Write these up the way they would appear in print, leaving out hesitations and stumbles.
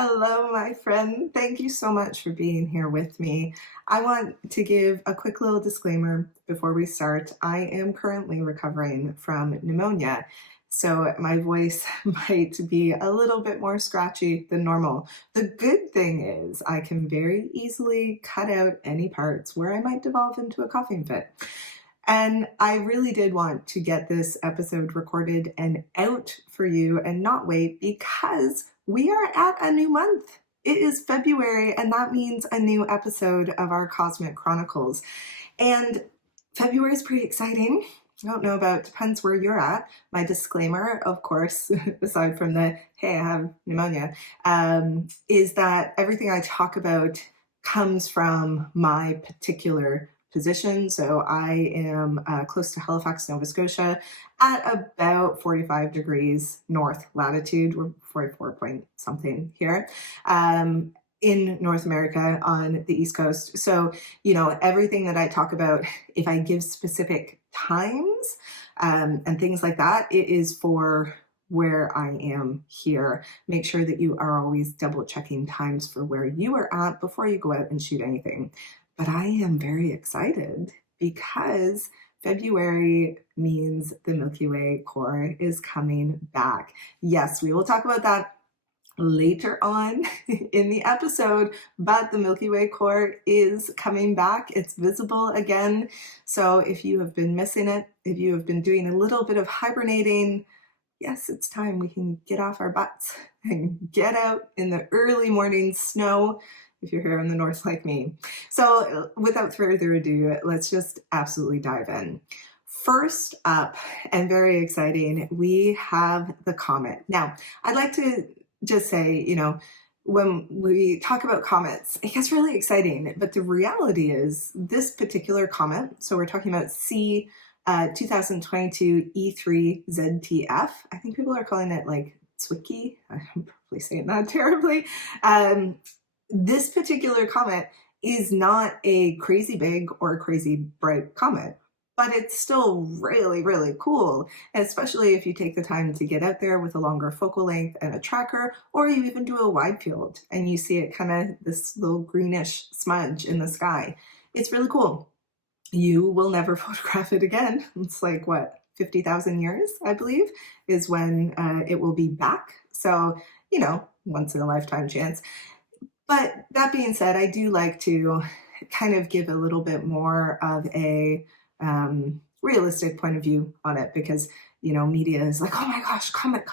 Hello, my friend. Thank you so much for being here with me. I want to give a quick little disclaimer before we start. I am currently recovering from pneumonia, so my voice might be a little bit more scratchy than normal. The good thing is I can very easily cut out any parts where I might devolve into a coughing fit. And I really did want to get this episode recorded and out for you and not wait because we are at a new month. It is February, and that means a new episode of our Cosmic Chronicles. And February is pretty exciting. I don't know about, depends where you're at. My disclaimer, of course, aside from the, hey, I have pneumonia, is that everything I talk about comes from my particular position. So I am close to Halifax, Nova Scotia at about 45 degrees north latitude. We're 44 point something here in North America on the East Coast. So, everything that I talk about, if I give specific times and things like that, it is for where I am here. Make sure that you are always double checking times for where you are at before you go out and shoot anything. But I am very excited because February means the Milky Way core is coming back. Yes, we will talk about that later on in the episode, but the Milky Way core is coming back. It's visible again. So if you have been missing it, if you have been doing a little bit of hibernating, yes, it's time we can get off our butts and get out in the early morning snow if you're here in the north like me. So without further ado, let's just absolutely dive in. First up, and very exciting, we have the comet. Now, I'd like to just say, when we talk about comets, it gets really exciting, but the reality is this particular comet, so we're talking about C 2022 E3 ZTF. I think people are calling it like Zwicky. I'm probably saying that terribly. This particular comet is not a crazy big or crazy bright comet, but it's still really, really cool, especially if you take the time to get out there with a longer focal length and a tracker, or you even do a wide field and you see it kind of this little greenish smudge in the sky. It's really cool. You will never photograph it again. It's like, 50,000 years, I believe, is when it will be back. So, once in a lifetime chance. But that being said, I do like to kind of give a little bit more of a realistic point of view on it because, media is like, oh my gosh, comet,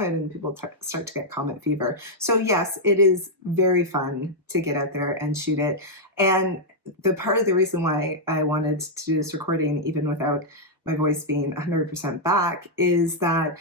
and people start to get comet fever. So yes, it is very fun to get out there and shoot it. And the part of the reason why I wanted to do this recording, even without my voice being 100% back, is that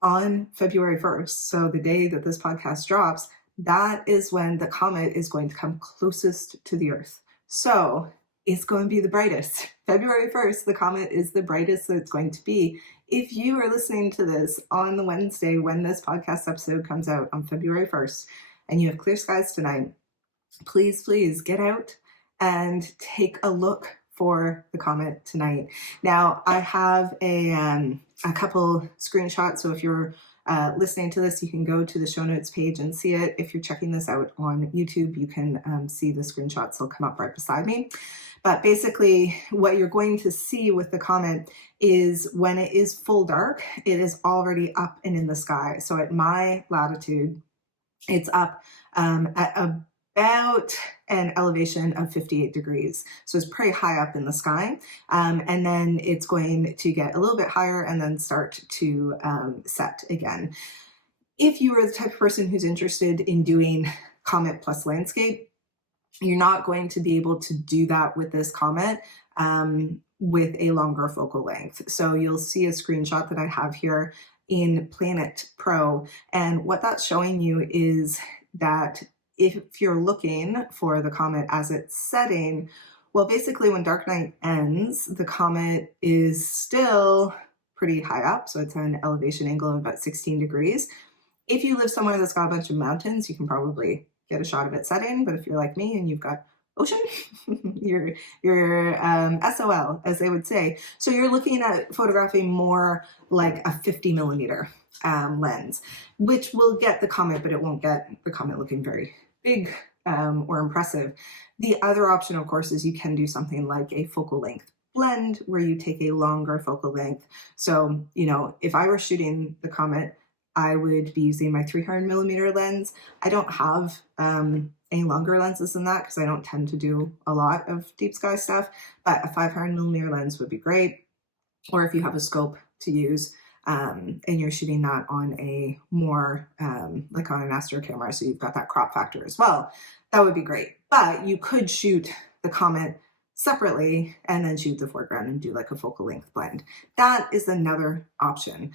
on February 1st, so the day that this podcast drops, that is when the comet is going to come closest to the Earth. So it's going to be the brightest. February 1st, the comet is the brightest that it's going to be. If you are listening to this on the Wednesday when this podcast episode comes out on February 1st, and you have clear skies tonight, please get out and take a look for the comet tonight. Now, I have a couple screenshots, so if you're listening to this, you can go to the show notes page and see it. If you're checking this out on YouTube, you can see the screenshots. They'll come up right beside me. But basically, what you're going to see with the comet is when it is full dark, it is already up and in the sky. So at my latitude, it's up at about an elevation of 58 degrees. So it's pretty high up in the sky. And then it's going to get a little bit higher and then start to set again. If you are the type of person who's interested in doing comet plus landscape, you're not going to be able to do that with this comet with a longer focal length. So you'll see a screenshot that I have here in Planet Pro. And what that's showing you is that if you're looking for the comet as it's setting, well, basically when dark night ends, the comet is still pretty high up. So it's at an elevation angle of about 16 degrees. If you live somewhere that's got a bunch of mountains, you can probably get a shot of it setting. But if you're like me and you've got ocean, you're SOL, as they would say. So you're looking at photographing more like a 50 millimeter. lens, which will get the comet, but it won't get the comet looking very big or impressive. The other option, of course, is you can do something like a focal length blend where you take a longer focal length. So, you know, if I were shooting the comet, I would be using my 300mm lens. I don't have any longer lenses than that because I don't tend to do a lot of deep sky stuff, but a 500mm lens would be great. Or if you have a scope to use and you're shooting that on a more like on an astro camera, so you've got that crop factor as well, that would be great. But you could shoot the comet separately and then shoot the foreground and do like a focal length blend. That is another option.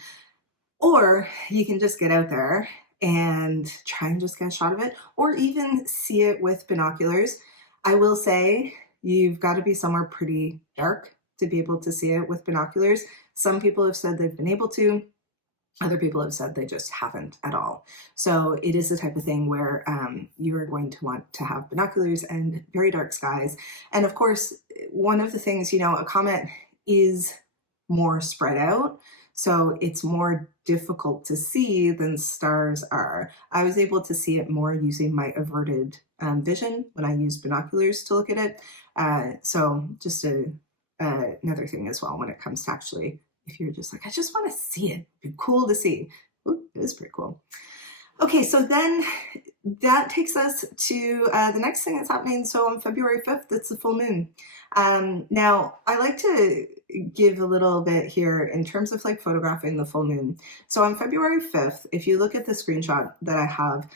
Or you can just get out there and try and just get a shot of it, or even see it with binoculars. I will say you've got to be somewhere pretty dark to be able to see it with binoculars. Some people have said they've been able to, other people have said they just haven't at all. So it is the type of thing where you are going to want to have binoculars and very dark skies. And of course, one of the things, you know, a comet is more spread out, so it's more difficult to see than stars are. I was able to see it more using my averted vision when I used binoculars to look at it. So just another thing as well when it comes to actually, if you're just like, I just want to see it, it'd be cool to see. Ooh, it is pretty cool. Okay, so then that takes us to the next thing that's happening. So on February 5th, it's the full moon. Now, I like to give a little bit here in terms of like photographing the full moon. So on February 5th, if you look at the screenshot that I have,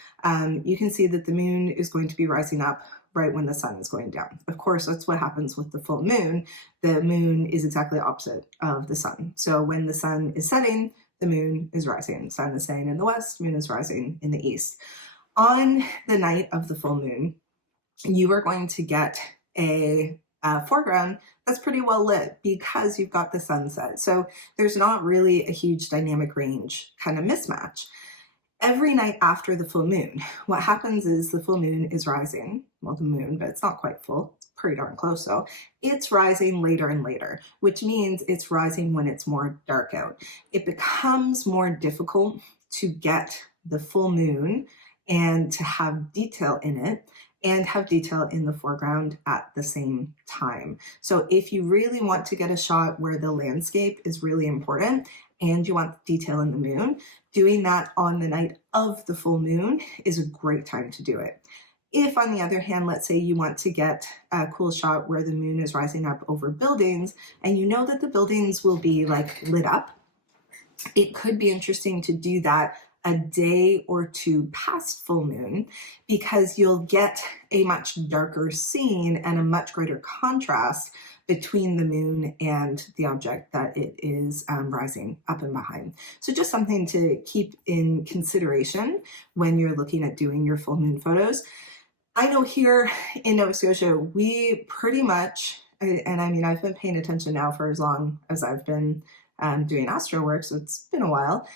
you can see that the moon is going to be rising up right when the sun is going down. Of course, that's what happens with the full moon. The moon is exactly opposite of the sun. So when the sun is setting, the moon is rising. Sun is setting in the west, moon is rising in the east. On the night of the full moon, you are going to get a foreground that's pretty well lit because you've got the sunset. So there's not really a huge dynamic range kind of mismatch. Every night after the full moon, what happens is the full moon is rising. Well, the moon, but it's not quite full. It's pretty darn close though. It's rising later and later, which means it's rising when it's more dark out. It becomes more difficult to get the full moon and to have detail in it and have detail in the foreground at the same time. So if you really want to get a shot where the landscape is really important and you want detail in the moon, doing that on the night of the full moon is a great time to do it. If, on the other hand, let's say you want to get a cool shot where the moon is rising up over buildings and you know that the buildings will be like lit up, it could be interesting to do that a day or two past full moon because you'll get a much darker scene and a much greater contrast between the moon and the object that it is rising up and behind. So just something to keep in consideration when you're looking at doing your full moon photos. I know here in Nova Scotia, we pretty much, and I mean, I've been paying attention now for as long as I've been doing astro work, so it's been a while.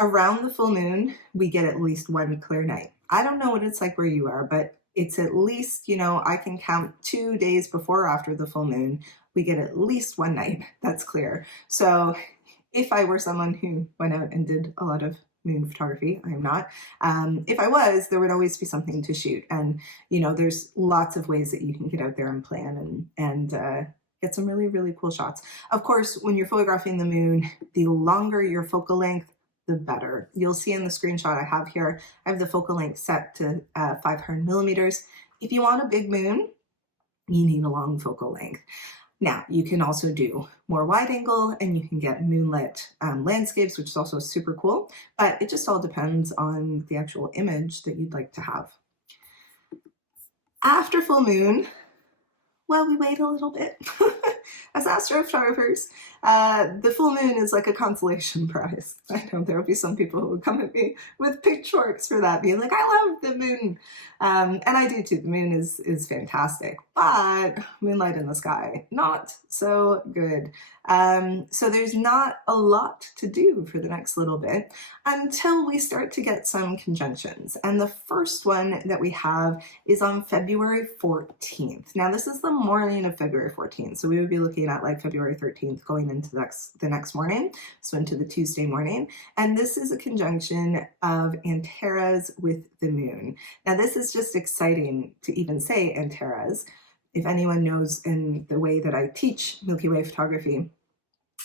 Around the full moon, we get at least one clear night. I don't know what it's like where you are, but it's at least, you know, I can count 2 days before or after the full moon, we get at least one night that's clear. So if I were someone who went out and did a lot of moon photography, I am not. If I was, there would always be something to shoot. And, you know, there's lots of ways that you can get out there and plan and get some really, really cool shots. Of course, when you're photographing the moon, the longer your focal length, the better. You'll see in the screenshot I have here, I have the focal length set to 500mm. If you want a big moon, you need a long focal length. Now, you can also do more wide angle and you can get moonlit landscapes, which is also super cool, but it just all depends on the actual image that you'd like to have. After full moon, well, we wait a little bit. As astrophotographers, the full moon is like a consolation prize. I know there will be some people who will come at me with pitchforks for that, being like, I love the moon. And I do too. The moon is fantastic, but moonlight in the sky, not so good. So there's not a lot to do for the next little bit until we start to get some conjunctions. And the first one that we have is on February 14th. Now, this is the morning of February 14th. So we would be looking at like February 13th going afternoon into the next morning, so into the Tuesday morning. And this is a conjunction of Antares with the moon. Now, this is just exciting to even say Antares. If anyone knows in the way that I teach Milky Way photography,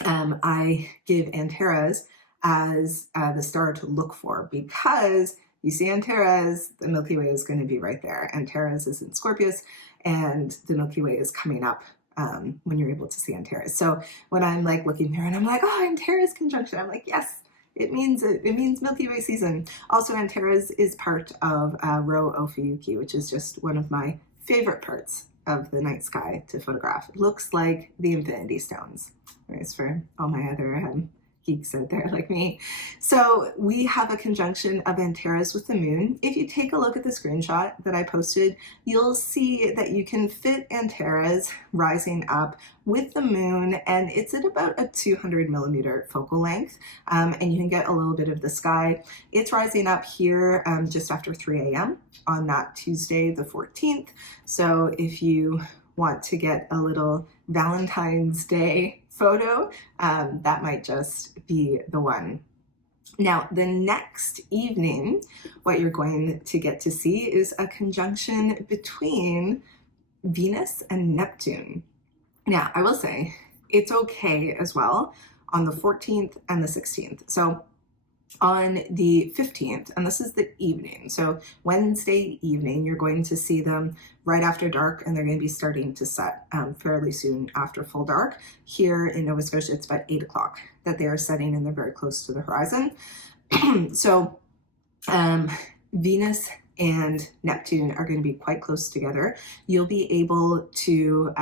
I give Antares as the star to look for, because you see Antares, the Milky Way is going to be right there. Antares is in Scorpius, and the Milky Way is coming up when you're able to see Antares. So when I'm like looking there and I'm like, oh, Antares conjunction, I'm like, yes, it means Milky Way season. Also, Antares is part of Rho Ophiuchi, which is just one of my favorite parts of the night sky to photograph. It looks like the Infinity Stones. Whereas for all my other geeks out there like me. So we have a conjunction of Antares with the moon. If you take a look at the screenshot that I posted, you'll see that you can fit Antares rising up with the moon, and it's at about a 200 millimeter focal length, and you can get a little bit of the sky. It's rising up here just after 3 a.m. on that Tuesday, the 14th. So if you want to get a little Valentine's Day photo, that might just be the one. Now, the next evening, what you're going to get to see is a conjunction between Venus and Neptune. Now, I will say it's okay as well on the 14th and the 16th. So on the 15th, and this is the evening, so Wednesday evening, you're going to see them right after dark, and they're going to be starting to set fairly soon after full dark. Here in Nova Scotia, it's about 8 o'clock that they are setting, and they're very close to the horizon. So Venus and Neptune are going to be quite close together. You'll be able to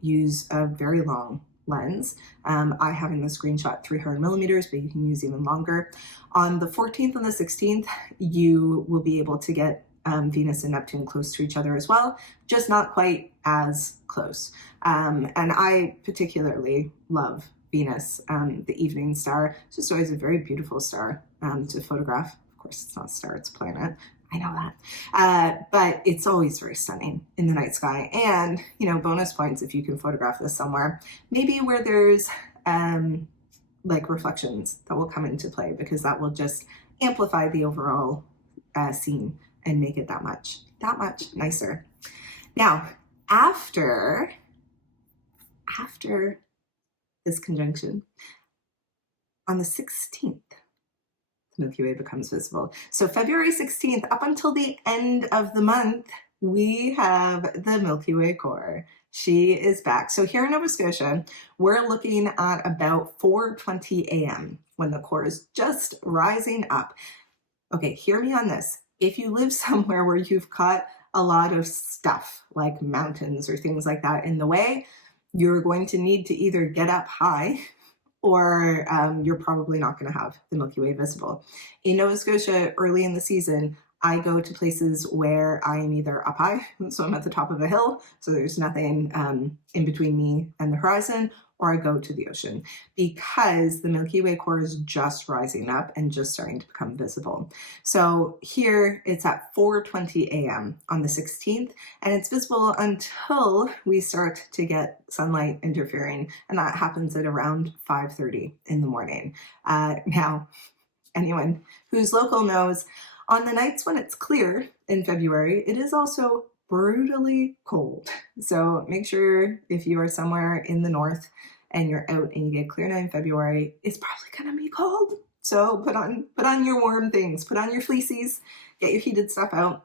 use a very long lens. I have in the screenshot 300 millimeters, but you can use even longer. On the 14th and the 16th, you will be able to get Venus and Neptune close to each other as well, just not quite as close. And I particularly love Venus, the evening star. It's just always a very beautiful star to photograph. Of course, it's not a star, it's a planet. I know that. But it's always very stunning in the night sky. And, bonus points if you can photograph this somewhere, maybe where there's like reflections that will come into play, because that will just amplify the overall scene and make it that much nicer. Now, after this conjunction, on the 16th, Milky Way becomes visible. So February 16th, up until the end of the month, we have the Milky Way core. She is back. So here in Nova Scotia, we're looking at about 4:20 a.m. when the core is just rising up. Okay, hear me on this. If you live somewhere where you've got a lot of stuff like mountains or things like that in the way, you're going to need to either get up high, or you're probably not going to have the Milky Way visible. In Nova Scotia, early in the season, I go to places where I am either up high, so I'm at the top of a hill, so there's nothing in between me and the horizon, or I go to the ocean, because the Milky Way core is just rising up and just starting to become visible. So here it's at 4:20 a.m. on the 16th, and it's visible until we start to get sunlight interfering, and that happens at around 5:30 in the morning. Now, anyone who's local knows, on the nights when it's clear in February, it is also brutally cold. So make sure if you are somewhere in the north and you're out and you get clear night in February, it's probably gonna be cold. So put on your warm things, put on your fleecies, get your heated stuff out,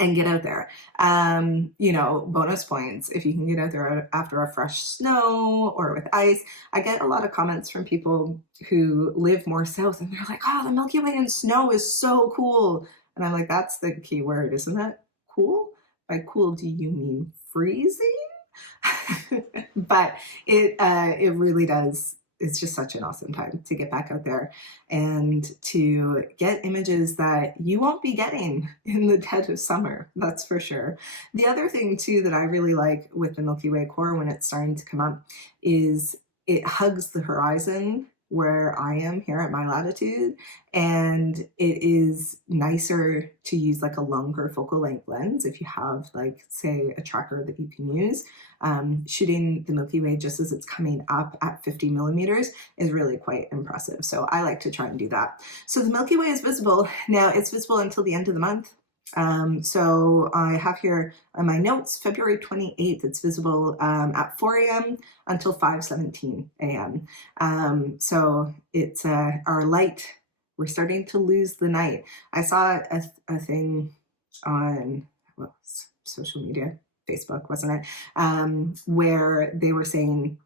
and get out there. Bonus points if you can get out there after a fresh snow or with ice. I get a lot of comments from people who live more south, and they're like, oh, the Milky Way in snow is so cool. And I'm like, that's the key word, isn't it? Cool? By cool, do you mean freezing? But it really does. It's just such an awesome time to get back out there and to get images that you won't be getting in the dead of summer, that's for sure. The other thing too that I really like with the Milky Way core when it's starting to come up is it hugs the horizon where I am here at my latitude, and it is nicer to use like a longer focal length lens if you have, like, say, a tracker that you can use. Shooting the Milky Way just as it's coming up at 50 millimeters is really quite impressive. So I like to try and do that. So the Milky Way is visible. Now it's visible until the end of the month. So I have here on my notes, February 28th, it's visible at 4 a.m. until 5:17 a.m. So it's our light, we're starting to lose the night. I saw a thing on, well, social media, Facebook, wasn't it? Where they were saying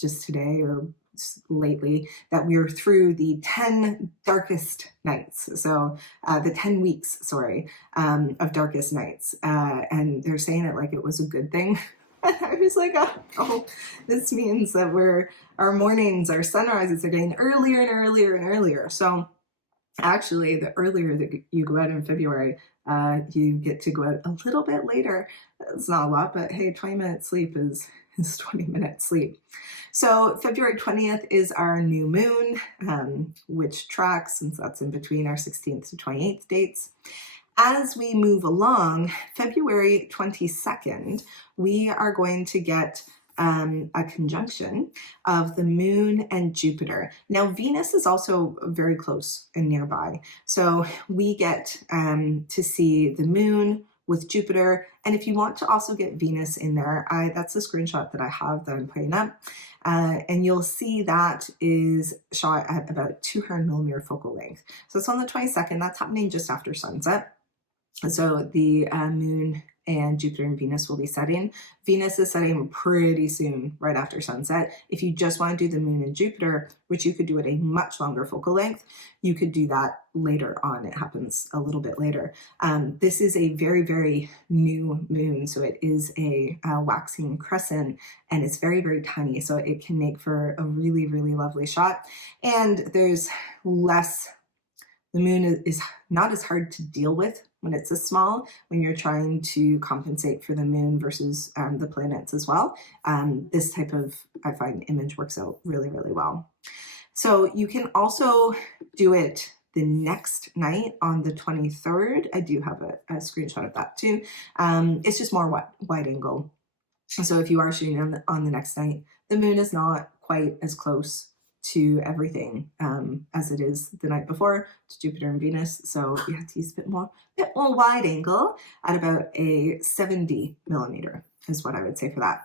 just today or lately that we are through the 10 darkest nights. So the 10 weeks, sorry, of darkest nights. And they're saying it like it was a good thing. And I was like, oh, this means that our mornings, our sunrises are getting earlier and earlier and earlier. So actually, the earlier that you go out in February, you get to go out a little bit later. It's not a lot, but hey, 20-minute sleep is 20-minute sleep. So February 20th is our new moon, which tracks, since that's in between our 16th to 28th dates. As we move along, February 22nd, we are going to get a conjunction of the moon and Jupiter. Now, Venus is also very close and nearby. So we get to see the moon with Jupiter. And if you want to also get Venus in there, that's a screenshot that I have that I'm putting up. And you'll see that is shot at about 200 millimeter focal length. So it's on the 22nd, that's happening just after sunset. So the moon and Jupiter and Venus will be setting. Venus is setting pretty soon, right after sunset. If you just want to do the moon and Jupiter, which you could do at a much longer focal length, you could do that later on. It happens a little bit later. This is a very, very new moon. So it is a waxing crescent, and it's very, very tiny. So it can make for a really, really lovely shot. And there's less, the moon is not as hard to deal with when it's this small, when you're trying to compensate for the moon versus the planets as well. This type of, I find, image works out really, really well. So you can also do it the next night on the 23rd. I do have a screenshot of that too. It's just more wide angle. So if you are shooting on the next night, the moon is not quite as close to everything as it is the night before to Jupiter and Venus. So you have to use a bit more wide angle at about a 70 millimeter is what I would say for that.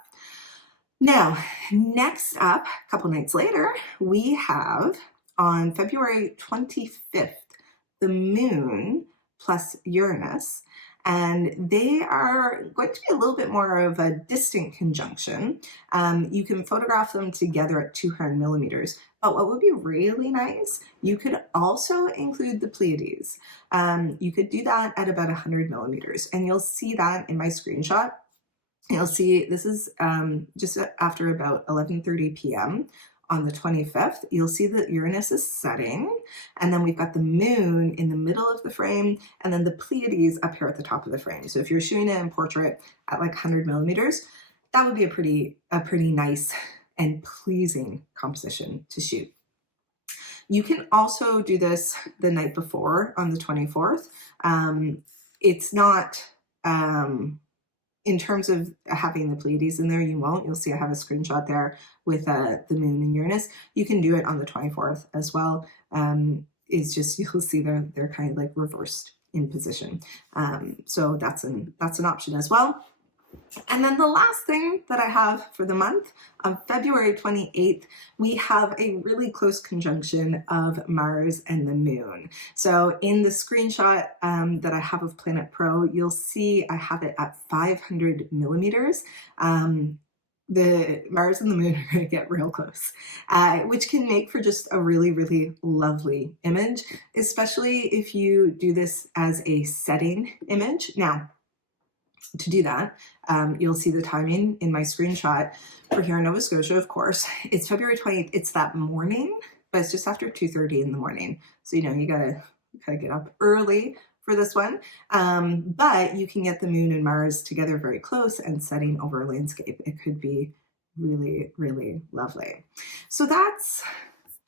Now, next up, a couple nights later, we have on February 25th, the moon plus Uranus. And they are going to be a little bit more of a distant conjunction. You can photograph them together at 200 millimeters. But what would be really nice, you could also include the Pleiades. You could do that at about 100 millimeters. And you'll see that in my screenshot. You'll see this is just after about 11:30 p.m. on the 25th. You'll see that Uranus is setting, and then we've got the moon in the middle of the frame, and then the Pleiades up here at the top of the frame. So if you're shooting it in portrait at like 100 millimeters, that would be a pretty nice and pleasing composition to shoot. You can also do this the night before on the 24th. It's not, in terms of having the Pleiades in there, you won't. You'll see I have a screenshot there with the moon and Uranus. You can do it on the 24th as well. It's just, you'll see they're kind of like reversed in position. So that's an option as well. And then the last thing that I have for the month, on February 28th, we have a really close conjunction of Mars and the moon. So in the screenshot that I have of Planet Pro, you'll see I have it at 500 millimeters. The Mars and the moon are going to get real close, which can make for just a really, really lovely image, especially if you do this as a setting image. Now, to do that, you'll see the timing in my screenshot for here in Nova Scotia, of course. It's February 28th. It's that morning, but it's just after 2:30 in the morning. So, you gotta get up early for this one. But you can get the moon and Mars together very close and setting over a landscape. It could be really, really lovely. So that's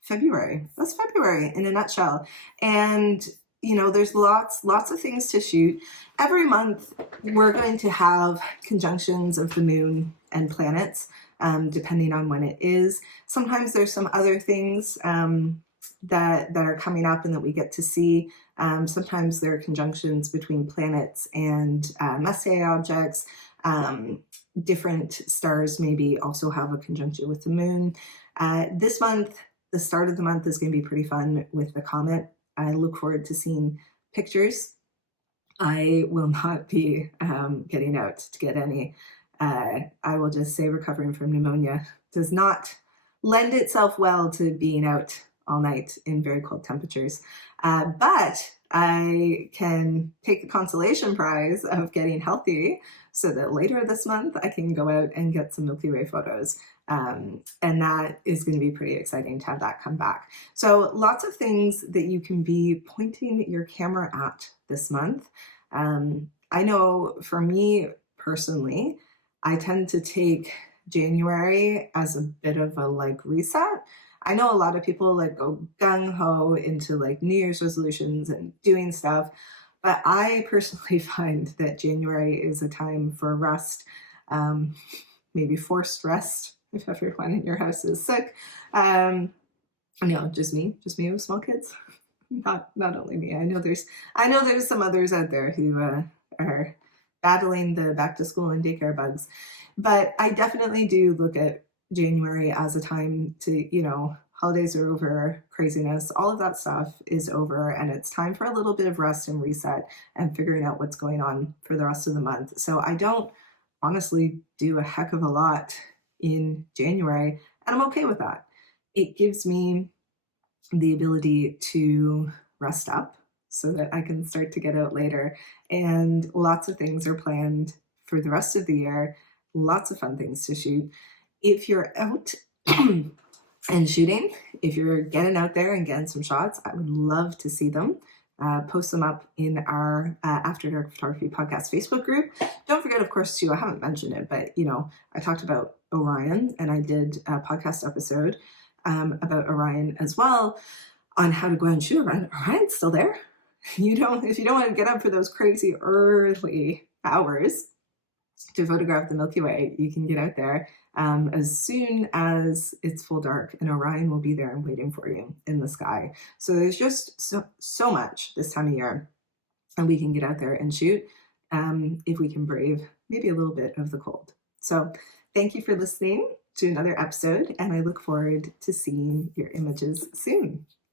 February. That's February in a nutshell. And there's lots of things to shoot. Every month, we're going to have conjunctions of the moon and planets, depending on when it is. Sometimes there's some other things that are coming up and that we get to see. Sometimes there are conjunctions between planets and Messier objects. Different stars maybe also have a conjunction with the moon. This month, the start of the month is going to be pretty fun with the comet. I look forward to seeing pictures. I will not be getting out to get any. I will just say recovering from pneumonia does not lend itself well to being out all night in very cold temperatures. But I can take the consolation prize of getting healthy so that later this month I can go out and get some Milky Way photos. And that is going to be pretty exciting to have that come back. So lots of things that you can be pointing your camera at this month. I know for me personally, I tend to take January as a bit of a reset. I know a lot of people go gung-ho into New Year's resolutions and doing stuff, but I personally find that January is a time for rest, maybe forced rest if everyone in your house is sick. Just me with small kids. Not only me. I know there's some others out there who are battling the back to school and daycare bugs, but I definitely do look at January as a time to, holidays are over, craziness, all of that stuff is over, and it's time for a little bit of rest and reset and figuring out what's going on for the rest of the month. So I don't honestly do a heck of a lot in January, and I'm okay with that. It gives me the ability to rest up so that I can start to get out later, and lots of things are planned for the rest of the year, lots of fun things to shoot. If you're out and shooting, if you're getting out there and getting some shots, I would love to see them. Post them up in our After Dark Photography Podcast Facebook group. Don't forget, of course, too, I haven't mentioned it, but, I talked about Orion, and I did a podcast episode about Orion as well, on how to go and shoot Orion. Orion's still there. If you don't want to get up for those crazy early hours to photograph the Milky Way, you can get out there as soon as it's full dark, and Orion will be there and waiting for you in the sky. So there's just so much this time of year, and we can get out there and shoot if we can brave maybe a little bit of the cold. So thank you for listening to another episode, and I look forward to seeing your images soon.